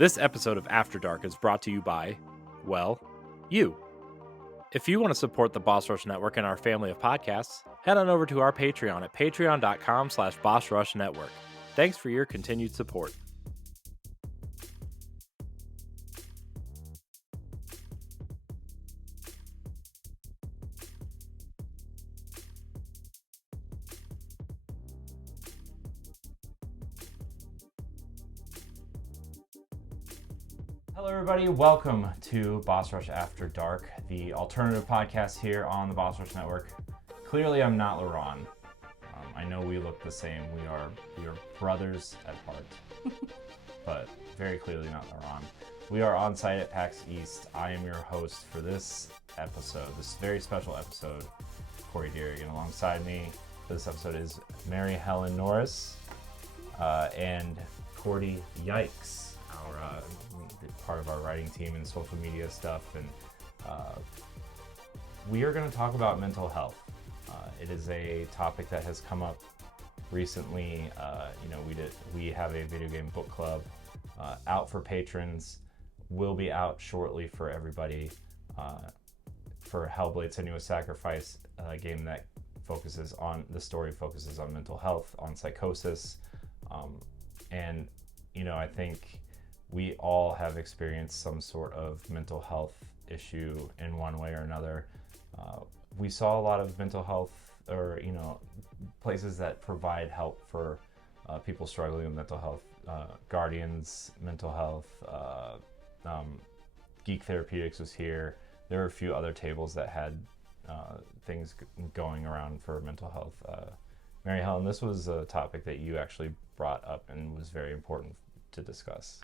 This episode of After Dark is brought to you by, well, you. If you want to support the Boss Rush Network and our family of podcasts, head on over to our Patreon at patreon.com/BossRushNetwork. Thanks for your continued support. Hello everybody, welcome to Boss Rush After Dark, the alternative podcast here on the Boss Rush Network. Clearly I'm not Laron. I know we look the same, we are brothers at heart, but very clearly not Laron. We are on site at PAX East. I am your host for this episode, this very special episode, Courty Dirrig, and alongside me for this episode is Hellen Norris and Courty Yikes, our part of our writing team and social media stuff, and we are going to talk about mental health. It is a topic that has come up recently. We have a video game book club out for patrons, will be out shortly for everybody for Hellblade: Senua's Sacrifice, a game that focuses on mental health, on psychosis, and I think we all have experienced some sort of mental health issue in one way or another. We saw a lot of mental health, or places that provide help for people struggling with mental health. Guardians Mental Health, Geek Therapeutics was here. There were a few other tables that had things going around for mental health. Mary Helen, this was a topic that you actually brought up and was very important to discuss.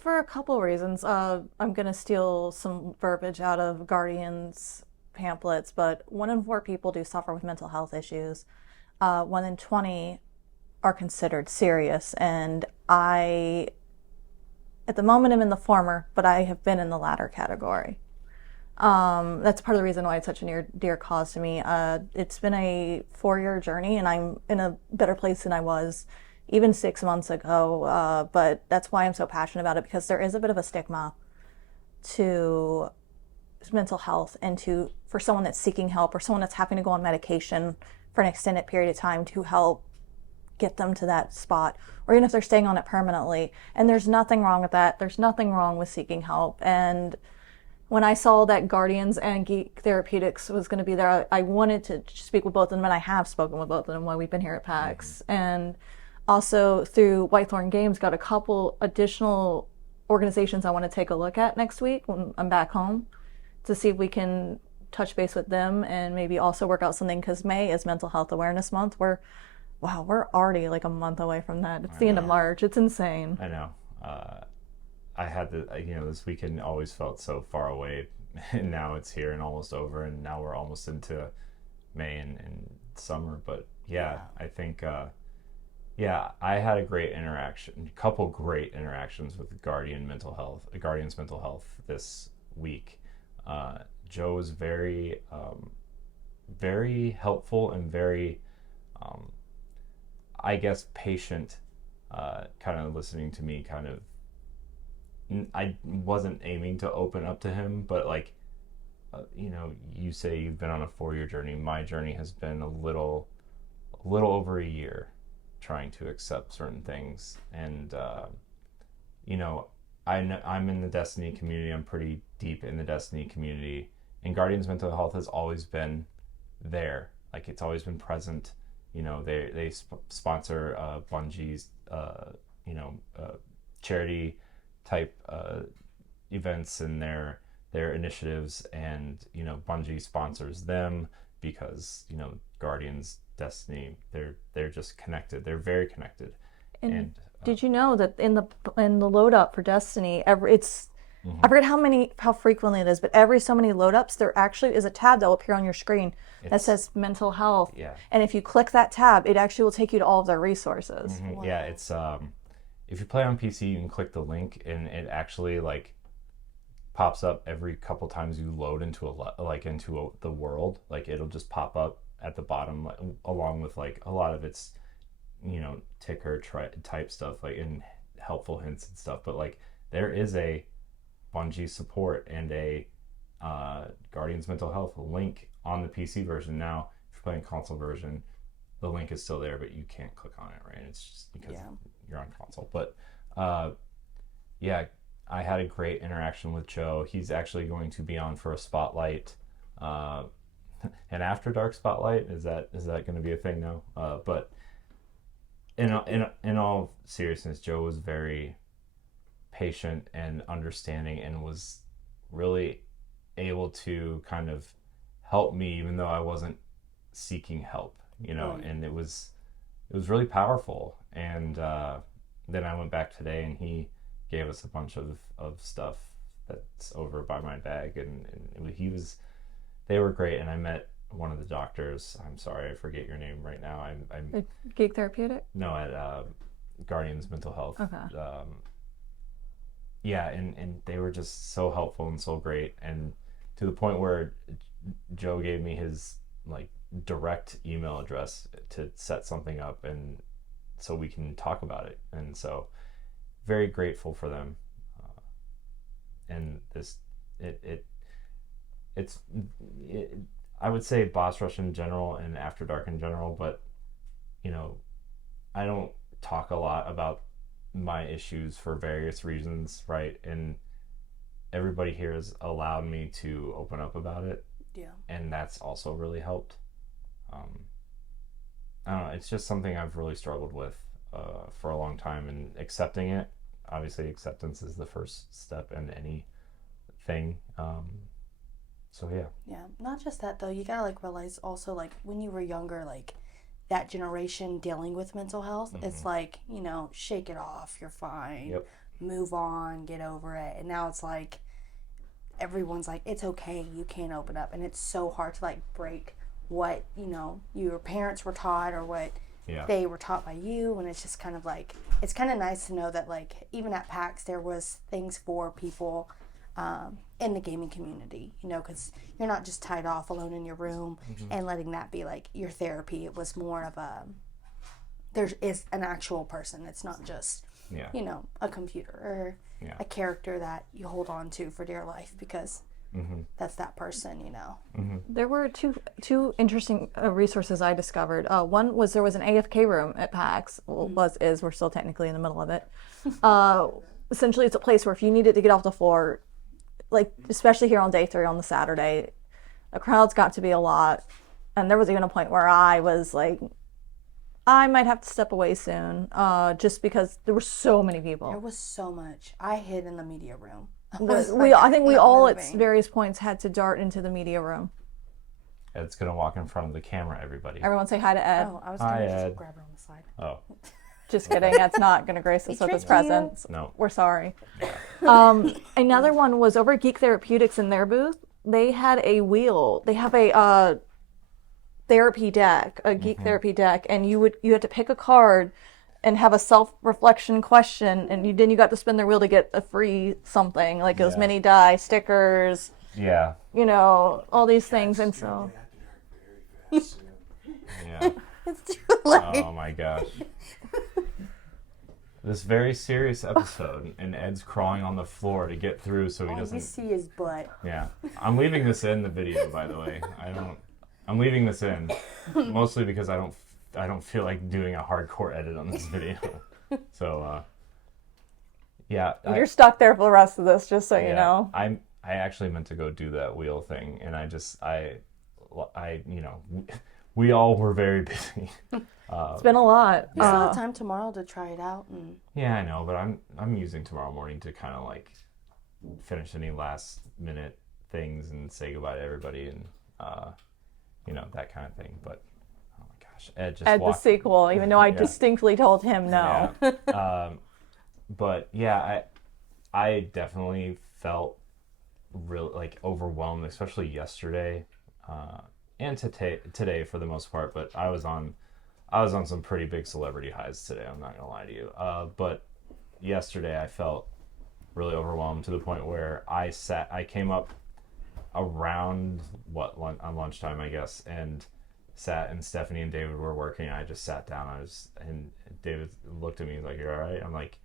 For a couple reasons. I'm going to steal some verbiage out of Guardian's pamphlets, but 1 in 4 people do suffer with mental health issues. 1 in 20 are considered serious, and at the moment, I'm in the former, but I have been in the latter category. That's part of the reason why it's such a near dear cause to me. It's been a 4-year journey, and I'm in a better place than I was even 6 months ago, but that's why I'm so passionate about it, because there is a bit of a stigma to mental health, and for someone that's seeking help, or someone that's having to go on medication for an extended period of time to help get them to that spot, or even if they're staying on it permanently. And there's nothing wrong with that. There's nothing wrong with seeking help. And when I saw that Guardians and Geek Therapeutics was going to be there, I wanted to speak with both of them, and I have spoken with both of them while we've been here at PAX. And also through Whitethorn Games, got a couple additional organizations I want to take a look at next week when I'm back home, to see if we can touch base with them and maybe also work out something, because May is Mental Health Awareness Month. We're already like a month away from that. It's the end of March. It's insane. I know. I had this weekend always felt so far away, and now it's here and almost over, and now we're almost into May and summer. But I think I had a couple great interactions with Guardians Mental Health this week. Joe was very, very helpful and very, patient, kind of listening to me. I wasn't aiming to open up to him, but you say you've been on a 4-year journey. My journey has been a little over a year, trying to accept certain things. And I'm in the Destiny community. I'm pretty deep in the Destiny community, and Guardians Mental Health has always been there. Like, it's always been present. They sponsor Bungie's charity type events and their initiatives, and Bungie sponsors them because Guardians, Destiny, they're just connected. They're very connected. And did you know that in the load up for Destiny, I forget how frequently it is, but every so many load ups, there actually is a tab that will appear on your screen that says mental health. Yeah. And if you click that tab, it actually will take you to all of their resources. Mm-hmm. Wow. Yeah, it's if you play on PC, you can click the link, and it actually pops up every couple times you load into the world. It'll just pop up at the bottom, along with a lot of its ticker type stuff, and helpful hints and stuff. But there is a Bungie support and a Guardians Mental Health link on the PC version. Now, if you're playing console version, the link is still there, but you can't click on it, right? It's just because you're on console. But yeah, I had a great interaction with Joe. He's actually going to be on for a spotlight, an After Dark spotlight. Is that going to be a thing now? But in all seriousness, Joe was very patient and understanding, and was really able to kind of help me, even though I wasn't seeking help, and it was really powerful. And then I went back today, and he gave us a bunch of stuff that's over by my bag, and they were great. And I met one of the doctors. I'm sorry, I forget your name right now. I'm Geek Therapeutic? No, at Guardians Mental Health. Okay. Yeah, and they were just so helpful and so great, and to the point where Joe gave me his direct email address to set something up, and so we can talk about it. And so very grateful for them. And I would say Boss Rush in general and After Dark in general, but I don't talk a lot about my issues for various reasons, right? And everybody here has allowed me to open up about it. Yeah. And that's also really helped. I don't know, it's just something I've really struggled with for a long time, and accepting it. Obviously, acceptance is the first step in anything. So yeah. Yeah. Not just that though. You gotta realize also when you were younger, that generation dealing with mental health, it's shake it off. You're fine. Yep. Move on. Get over it. And now it's everyone's it's okay. You can't open up, and it's so hard to break what your parents were taught or what they were taught by you. And it's just kind of it's kind of nice to know that even at PAX there was things for people in the gaming community, because you're not just tied off alone in your room and letting that be your therapy. It was more of there is an actual person. It's not just a computer or a character that you hold on to for dear life because that's that person. There were two interesting resources I discovered. One was there was an AFK room at PAX. Well, we're still technically in the middle of it. Essentially, it's a place where if you needed to get off the floor, especially here on day 3 on the Saturday, the crowds got to be a lot, and there was even a point where I was I might have to step away soon, just because there were so many people. There was so much. I hid in the media room. I think we all at various points had to dart into the media room. Ed's gonna walk in front of the camera, everybody. Everyone say hi to Ed. Oh, I was gonna just grab her on the side. Oh. Just kidding. Ed's not gonna grace us with his presence. No. We're sorry. Another one was over at Geek Therapeutics in their booth. They had a wheel. They have a therapy deck, a geek therapy deck, and you had to pick a card and have a self-reflection question, and then you got to spin the wheel to get a free something, it was mini die, stickers, all these things. And so yeah. It's too late. Oh my gosh. This very serious episode, and Ed's crawling on the floor to get through so he All doesn't. you see is butt. Yeah, I'm leaving this in the video, by the way. I'm leaving this in mostly because I don't feel like doing a hardcore edit on this video. So yeah, you're stuck there for the rest of this, just so you know. I actually meant to go do that wheel thing, and we all were very busy. It's been a lot. You still have time tomorrow to try it out. Yeah, I know, but I'm using tomorrow morning to kind of finish any last minute things and say goodbye to everybody and that kind of thing. But oh my gosh, Ed the sequel, even though I distinctly told him no. Yeah. But yeah, I definitely felt really overwhelmed, especially yesterday and today for the most part. But I was on some pretty big celebrity highs today. I'm not gonna lie to you. But yesterday I felt really overwhelmed to the point where I came up around on lunchtime, I guess, and sat, and Stephanie and David were working. I just sat down. And David looked at me. He's like, "You're all right?" I'm like,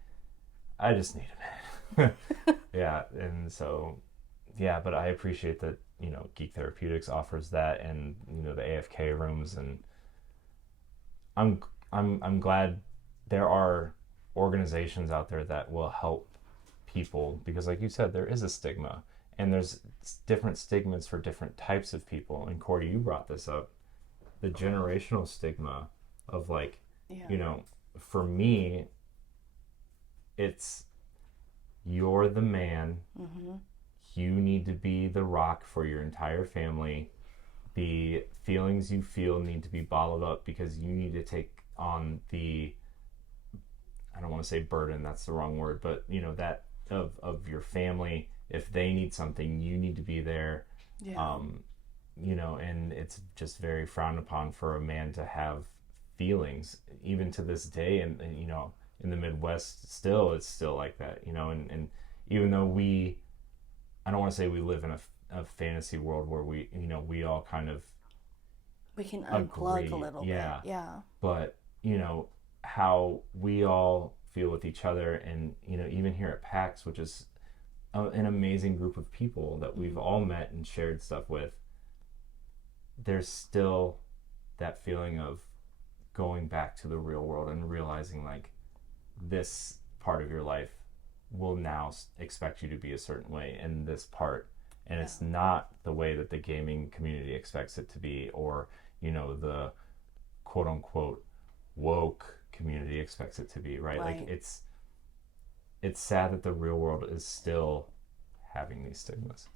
"I just need a minute." Yeah, and so, yeah, but I appreciate that, Geek Therapeutics offers that, and, the AFK rooms, and I'm I'm glad there are organizations out there that will help people, because like you said, there is a stigma, and there's different stigmas for different types of people. And Courty, you brought this up, the generational stigma of like, for me, it's you're the man. You need to be the rock for your entire family. The feelings you feel need to be bottled up because you need to take on the, I don't want to say burden, that's the wrong word, but that of your family. If they need something, you need to be there. And it's just very frowned upon for a man to have feelings, even to this day. And in the Midwest, it's still like that, and even though I don't want to say we live in a fantasy world where we all kind of, we can unplug a little bit. Yeah. But, how we all feel with each other, and, even here at PAX, which is an amazing group of people that we've all met and shared stuff with, there's still that feeling of going back to the real world and realizing like this part of your life will now expect you to be a certain way in this part, and it's not the way that the gaming community expects it to be, or the quote unquote woke community expects it to be, right? Like it's sad that the real world is still having these stigmas.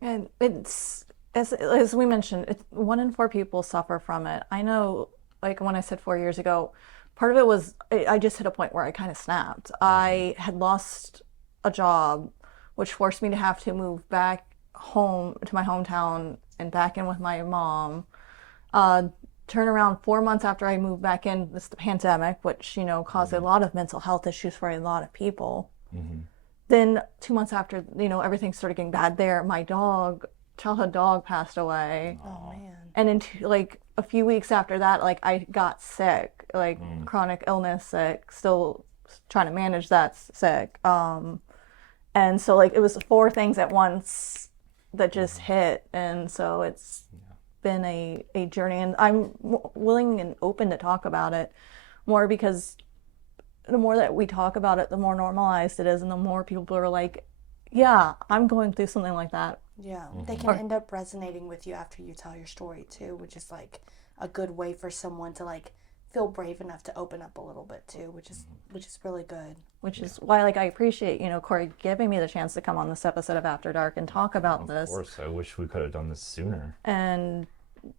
And it's, as we mentioned, 1 in 4 people suffer from it. I know, like when I said 4 years ago, part of it was I just hit a point where I kind of snapped. I had lost a job, which forced me to have to move back home to my hometown and back in with my mom. Turn around 4 months after I moved back in, this the pandemic, which caused a lot of mental health issues for a lot of people. Then 2 months after everything started getting bad there, my childhood dog passed away. Oh man. And in like a few weeks after that, like I got sick, like chronic illness sick, still trying to manage that sick. And so like it was 4 things at once that just hit. And so it's been a journey, and I'm willing and open to talk about it more, because the more that we talk about it, the more normalized it is, and the more people are like, yeah, I'm going through something like that. Yeah, they can end up resonating with you after you tell your story too, which is like a good way for someone to like feel brave enough to open up a little bit too, which is really good. Which is why like I appreciate Courty giving me the chance to come on this episode of After Dark and talk about this. Of course, I wish we could have done this sooner. And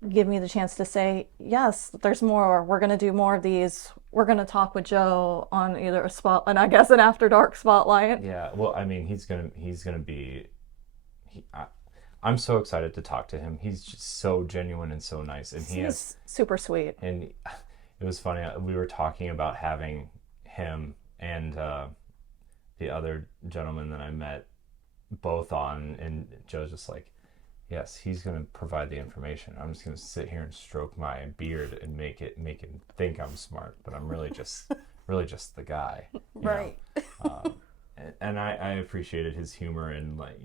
give me the chance to say, yes, there's more. We're going to do more of these. We're going to talk with Joe on either a spot, and I guess an After Dark spotlight. Yeah, well, I mean, he's gonna be. I'm so excited to talk to him. He's just so genuine and so nice, and he's super sweet. And it was funny. We were talking about having him and the other gentleman that I met both on, and Joe's just like, yes, he's going to provide the information. I'm just going to sit here and stroke my beard and make him think I'm smart, but I'm really just the guy, right? And I appreciated his humor, and like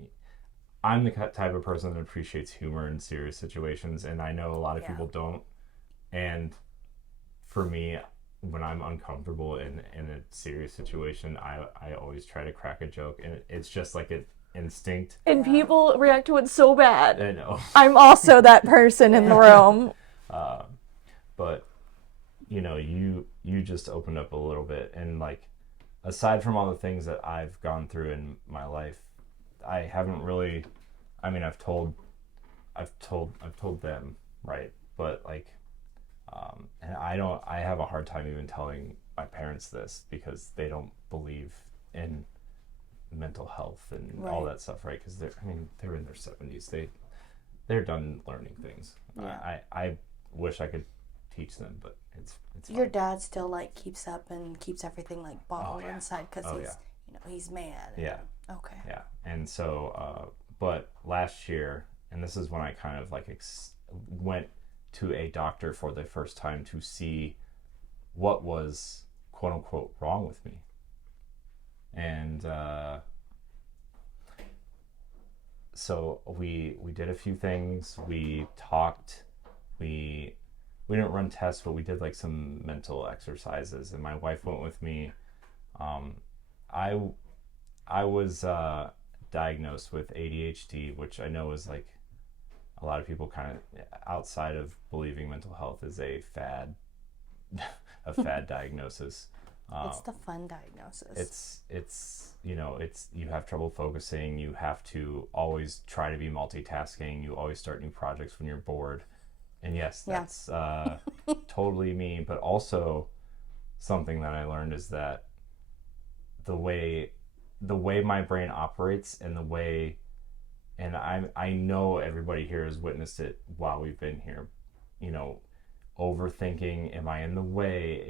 I'm the type of person that appreciates humor in serious situations, and I know a lot of people don't. And for me, when I'm uncomfortable in a serious situation, I always try to crack a joke, and it's just like an instinct. And people react to it so bad. I know. I'm also that person in the room. But you just opened up a little bit, and like aside from all the things that I've gone through in my life, I haven't really. I mean, I've told them, right? But like, and I have a hard time even telling my parents this, because they don't believe in mental health and all that stuff, right? Because they're in their 70s. They're done learning things. Yeah. I wish I could teach them, but it's fine. Your dad still like keeps up and keeps everything like bottled inside because he's mad. Yeah. Okay. Yeah. And so, but last year, and this is when I kind of like went to a doctor for the first time to see what was quote unquote wrong with me. And so we did a few things. We talked. We didn't run tests, but we did like some mental exercises, and my wife went with me. I was diagnosed with ADHD, which I know is like a lot of people kind of outside of believing mental health is a fad, a fad diagnosis. It's the fun diagnosis. It's you have trouble focusing. You have to always try to be multitasking. You always start new projects when you're bored. And yes, that's totally me. But also something that I learned is that the way my brain operates and the way, and I know everybody here has witnessed it while we've been here, overthinking, am I in the way,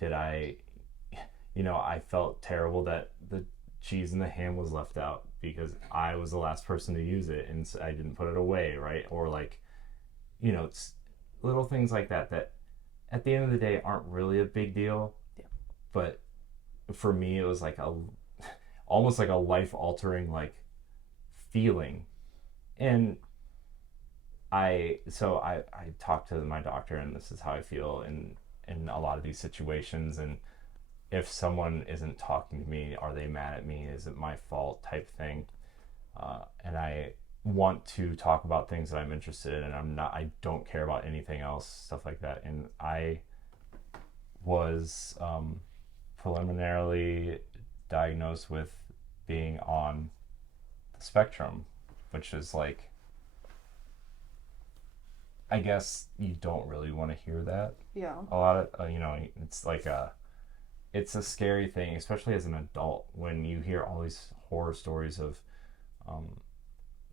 did I felt terrible that the cheese and the ham was left out because I was the last person to use it and I didn't put it away, right? Or like, it's little things like that at the end of the day aren't really a big deal. Yeah. But for me, it was like almost like a life-altering like feeling. And I talked to my doctor, and this is how I feel in a lot of these situations. And if someone isn't talking to me, are they mad at me? Is it my fault? Type thing. And I want to talk about things that I'm interested in, and I don't care about anything else, stuff like that. And I was preliminarily diagnosed with being on the spectrum, which is like, I guess you don't really want to hear that. Yeah. A lot of, it's like it's a scary thing, especially as an adult, when you hear all these horror stories of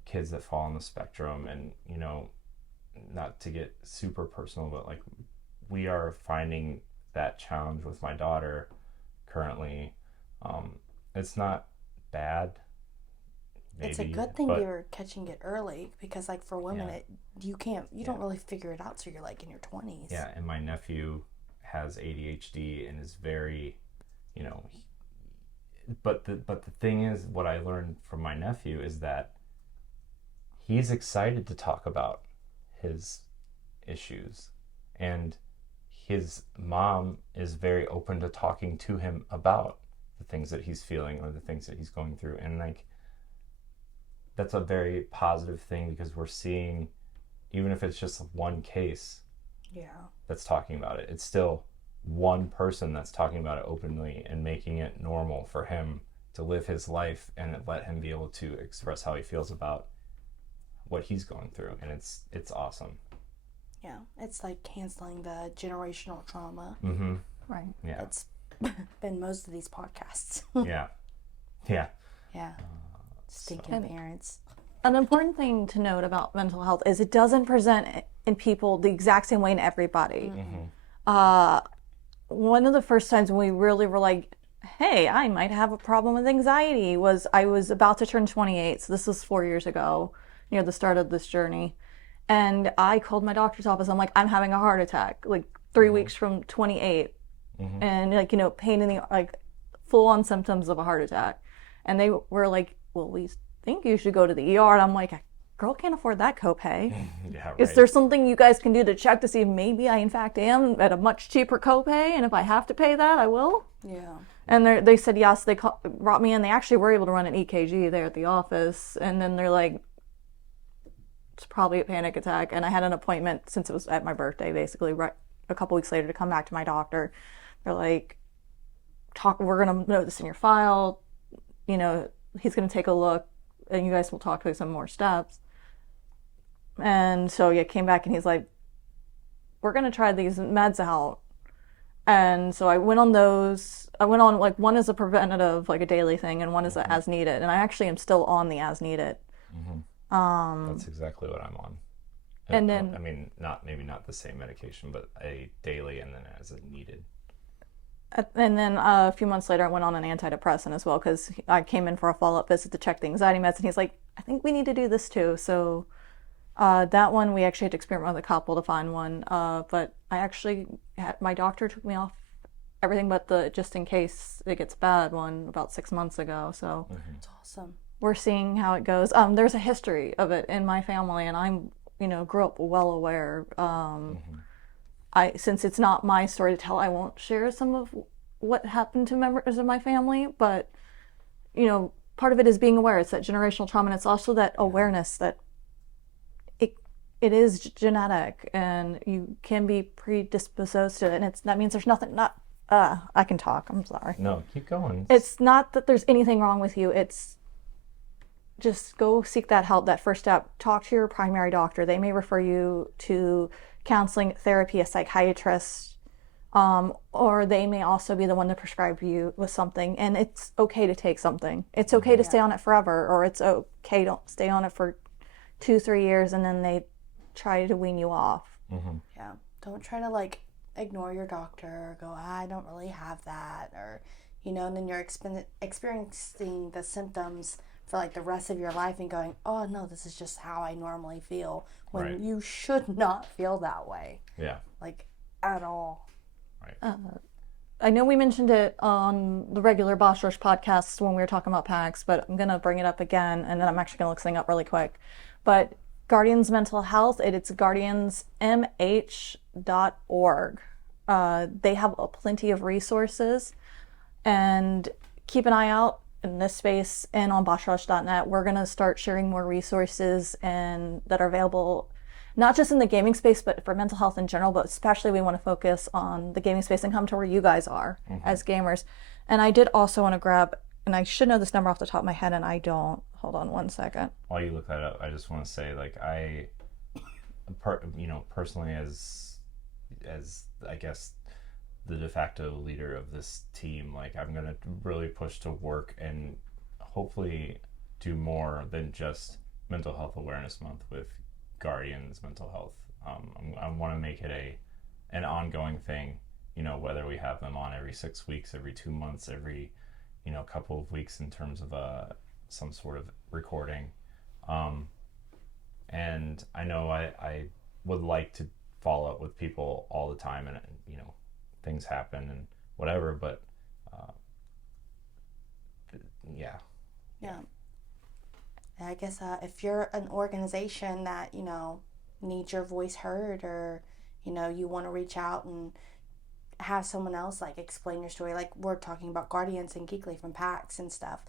kids that fall on the spectrum. And, not to get super personal, but like we are finding that challenge with my daughter currently. It's not bad. Maybe, it's a good thing you're catching it early, because like for women, you don't really figure it out till you're like in your 20s. Yeah, and my nephew has ADHD and is very, but the thing is, what I learned from my nephew is that he's excited to talk about his issues, and his mom is very open to talking to him about the things that he's feeling or the things that he's going through. And like, that's a very positive thing, because we're seeing, even if it's just one case that's talking about it, it's still one person that's talking about it openly and making it normal for him to live his life and let him be able to express how he feels about what he's going through. And it's awesome. Yeah, it's like canceling the generational trauma. Mm-hmm. Right. Yeah. It's been most of these podcasts. Yeah. Yeah. Stinking parents. An important thing to note about mental health is it doesn't present in people the exact same way in everybody. Mm-hmm. One of the first times when we really were like, hey, I might have a problem with anxiety, was I was about to turn 28. So this was 4 years ago, near the start of this journey. And I called my doctor's office. I'm like, I'm having a heart attack, like 3 weeks from 28. Mm-hmm. And like, pain in the, like full on symptoms of a heart attack. And they were like, well, we think you should go to the ER. And I'm like, girl can't afford that copay. Yeah, right. Is there something you guys can do to check to see if maybe I in fact am at a much cheaper copay? And if I have to pay that, I will? Yeah. And they said yes. They brought me in. They actually were able to run an EKG there at the office. And then they're like, it's probably a panic attack. And I had an appointment, since it was at my birthday, basically, right a couple weeks later, to come back to my doctor. They're like, we're going to note this in your file. He's going to take a look, and you guys will talk through some more steps. And so, came back, and he's like, we're going to try these meds out. And so I went on those. I went on, like, one is a preventative, like a daily thing, and one is a as needed. And I actually am still on the as needed. Mm-hmm. That's exactly what I'm on. And then, I mean, maybe not the same medication, but a daily and then as a needed. And then a few months later, I went on an antidepressant as well, because I came in for a follow-up visit to check the anxiety meds, and he's like, I think we need to do this too. So that one, we actually had to experiment with a couple to find one. But I actually my doctor took me off everything but the just in case it gets bad one about 6 months ago. So It's awesome. we're seeing how it goes. There's a history of it in my family, and I'm, grew up well aware. Since it's not my story to tell, I won't share some of what happened to members of my family, but, part of it is being aware. It's that generational trauma, and it's also that awareness that it is genetic, and you can be predisposed to it, and that means there's nothing, I can talk, I'm sorry. No, keep going. It's not that there's anything wrong with you, it's just go seek that help, that first step. Talk to your primary doctor. They may refer you to counseling, therapy, a psychiatrist, or they may also be the one to prescribe you with something. And it's okay to take something. It's okay to stay on it forever, or it's okay to stay on it for 2-3 years and then they try to wean you off. Yeah. Don't try to ignore your doctor or go, I don't really have that, or, and then you're experiencing the symptoms for the rest of your life and going, oh no, this is just how I normally feel, when you should not feel that way. Yeah. At all. Right. I know we mentioned it on the regular Boss Rush podcast when we were talking about PAX, but I'm going to bring it up again, and then I'm actually going to look something up really quick. But Guardians Mental Health, it's guardiansmh.org. They have plenty of resources, and keep an eye out in this space and on bossrush.net. We're going to start sharing more resources and that are available not just in the gaming space, but for mental health in general, but especially we want to focus on the gaming space and come to where you guys are as gamers. And I did also want to grab, and I should know this number off the top of my head, and I don't. Hold on one second. While you look that up, I just want to say, personally as I guess the de facto leader of this team, I'm going to really push to work and hopefully do more than just Mental Health Awareness Month with Guardians Mental Health. I want to make it an ongoing thing, whether we have them on every 6 weeks, every 2 months, every, couple of weeks in terms of some sort of recording. And I know I would like to follow up with people all the time, and, things happen and whatever, but yeah. And I guess if you're an organization that, needs your voice heard, or, you want to reach out and have someone else explain your story, we're talking about Guardians and Geekly from PAX and stuff.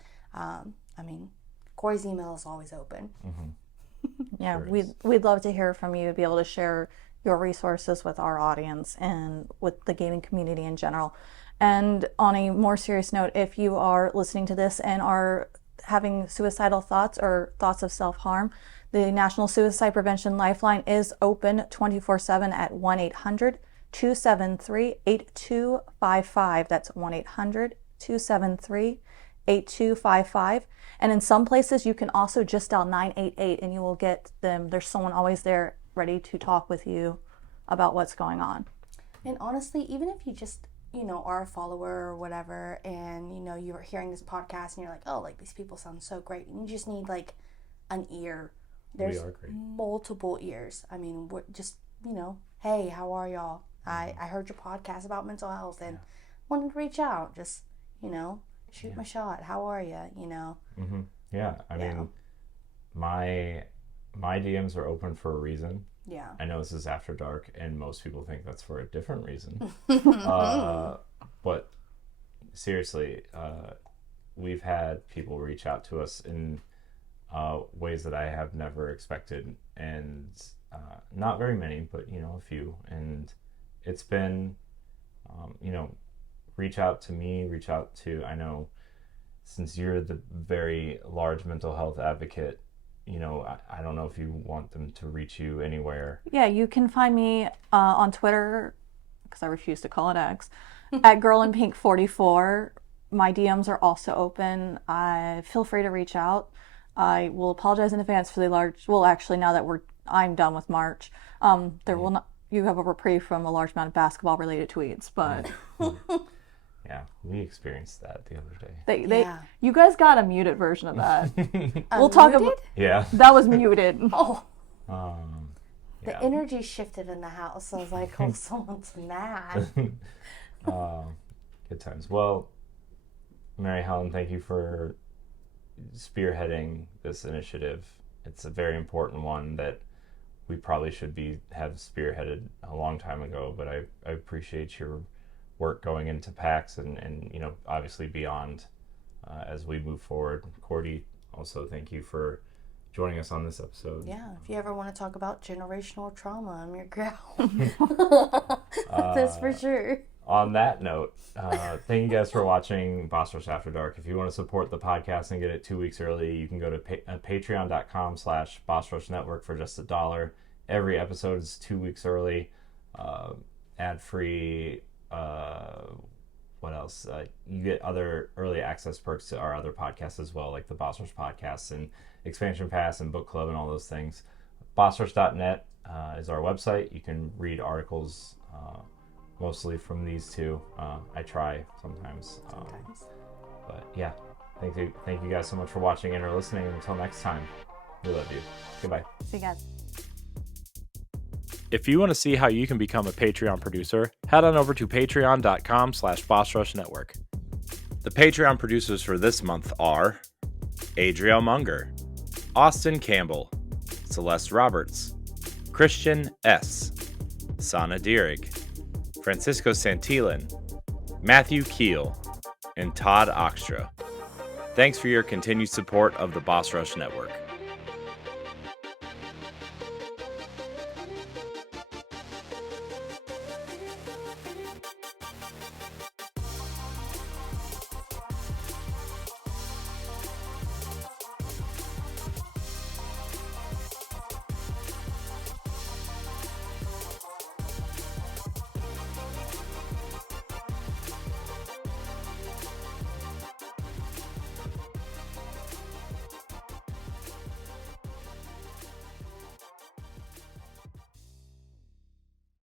Courty's email is always open. Yeah, Sure we'd love to hear from you, be able to share your resources with our audience and with the gaming community in general. And on a more serious note, if you are listening to this and are having suicidal thoughts or thoughts of self-harm, the National Suicide Prevention Lifeline is open 24/7 at 1-800-273-8255. That's 1-800-273-8255. And in some places, you can also just dial 988 and you will get them. There's someone always there ready to talk with you about what's going on. And honestly, even if you just, are a follower or whatever, and, you're hearing this podcast and you're like, oh, these people sound so great, and you just need, an ear. There's multiple ears. We're just, hey, how are y'all? I heard your podcast about mental health and wanted to reach out. Just, shoot my shot. How are you? Yeah, I mean, my DMs are open for a reason. Yeah. I know this is after dark, and most people think that's for a different reason. But seriously, we've had people reach out to us in ways that I have never expected, and not very many, but a few. And it's been, reach out to me, reach out to, I know since you're the very large mental health advocate, I don't know if you want them to reach you anywhere. Yeah, you can find me on Twitter, because I refuse to call it X, at girlinpink44. My DMs are also open. Feel free to reach out. I will apologize in advance for the large, well, actually, now that I'm done with March, there will not, you have a reprieve from a large amount of basketball-related tweets, but... Yeah, we experienced that the other day. You guys got a muted version of that. We'll talk about. Yeah. That was muted. Oh. Yeah. The energy shifted in the house. I was like, oh, someone's mad. Good times. Well, Mary Hellen, thank you for spearheading this initiative. It's a very important one that we probably should have spearheaded a long time ago, but I appreciate your work going into PAX and obviously beyond as we move forward. Courty, also thank you for joining us on this episode. Yeah, if you ever want to talk about generational trauma, I'm your girl. That's for sure. On that note, thank you guys for watching Boss Rush After Dark. If you want to support the podcast and get it 2 weeks early, you can go to patreon.com/Boss Rush Network for just $1. Every episode is 2 weeks early, ad-free. What else? You get other early access perks to our other podcasts as well, like the Boss Rush podcasts and Expansion Pass and Book Club and all those things. BossRush.net is our website. You can read articles mostly from these two. I try sometimes. But yeah, thank you guys so much for watching and or listening. And until next time, we love you. Goodbye. See you guys. If you want to see how you can become a Patreon producer, head on over to patreon.com/BossRushNetwork. The Patreon producers for this month are Adriel Munger, Austin Campbell, Celeste Roberts, Christian S., Sana Dirrig, Francisco Santillan, Matthew Keel, and Todd Oxtra. Thanks for your continued support of the Boss Rush Network.